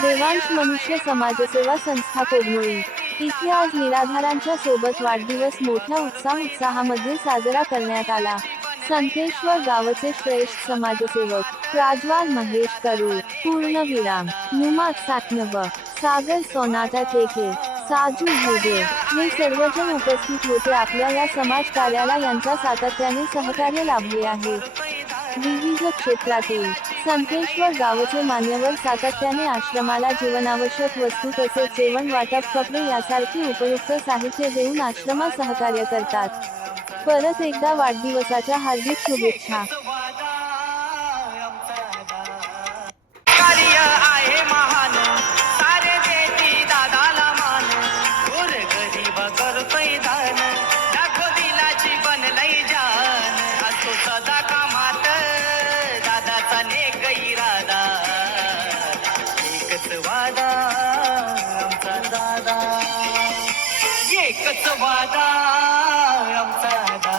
देवांश मनुष्य समाजसेवा संस्था कोगनोळी इथे आज निराधारांच्या सोबत वाढदिवस मोठ्या उत्साहामध्ये साजरा करण्यात आला. संतेश्वर गावचे श्रेष्ठ समाजसेवक प्राज्वाल महेश करूळ, पूर्णविराम नुमा सातनब, सागर सोनाटा टेके, साजू भोगे हे सर्वजण उपस्थित होते. आपल्या या समाज कार्याला यांचा सातत्याने सहकार्य लाभले आहे. विविध क्षेत्रातील संतेश्वर गावचे मान्यवर सातत्याने आश्रमाला जीवनावश्यक वस्तू तसेच जेवण वाटप, कपडे यासारखी उपयुक्त साहित्य देऊन आश्रमा सहकार्य करतात. परत एकदा वाढदिवसाच्या हार्दिक शुभेच्छा. कार्य आहे महान, सारे देती दादाला मान, गोर गरीब करतोय दान, दाखव दिलाची बनलय जान, असतो सदा कामात दादाचा नेक इरादा, एकच वादा आमचा दादा, एकच वादा आमचा दादा.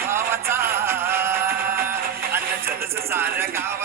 भावाचा अन्न जलच साऱ्या गावाचा.